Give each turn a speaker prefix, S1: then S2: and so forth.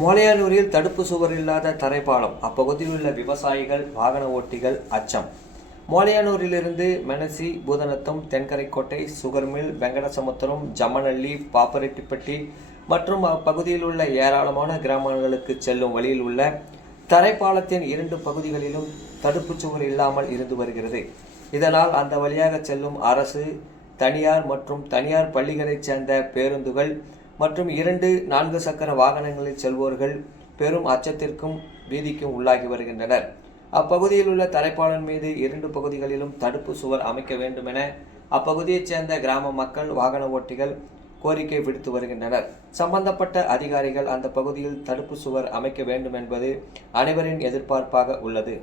S1: மோலையானூரில் தடுப்பு சுவர் இல்லாத தரைப்பாலம். அப்பகுதியில் உள்ள விவசாயிகள் வாகன ஓட்டிகள் அச்சம். மோலையானூரிலிருந்து மெனசி பூதனத்தம் தென்கரைக்கோட்டை சுகர்மில் வெங்கடசமுத்திரம் ஜமனள்ளி பாப்பரெட்டிப்பட்டி மற்றும் அப்பகுதியில் உள்ள ஏராளமான கிராமங்களுக்கு செல்லும் வழியில் உள்ள தரைப்பாலத்தின் இரண்டு பகுதிகளிலும் தடுப்புச் சுவர் இல்லாமல் இருந்து வருகிறது. இதனால் அந்த வழியாக செல்லும் அரசு தனியார் மற்றும் தனியார் பள்ளிகளைச் சேர்ந்த பேருந்துகள் மற்றும் இரண்டு நான்கு சக்கர வாகனங்களில் செல்வோர்கள் பெரும் அச்சத்திற்கும் பீதிக்கும் உள்ளாகி வருகின்றனர். அப்பகுதியில் உள்ள தரைப்பாளன் மீது இரண்டு பகுதிகளிலும் தடுப்பு சுவர் அமைக்க வேண்டும் என அப்பகுதியைச் சேர்ந்த கிராம மக்கள் வாகன ஓட்டிகள் கோரிக்கை விடுத்து வருகின்றனர். சம்பந்தப்பட்ட அதிகாரிகள் அந்த பகுதியில் தடுப்பு சுவர் அமைக்க வேண்டும் என்பது அனைவரின் எதிர்பார்ப்பாக உள்ளது.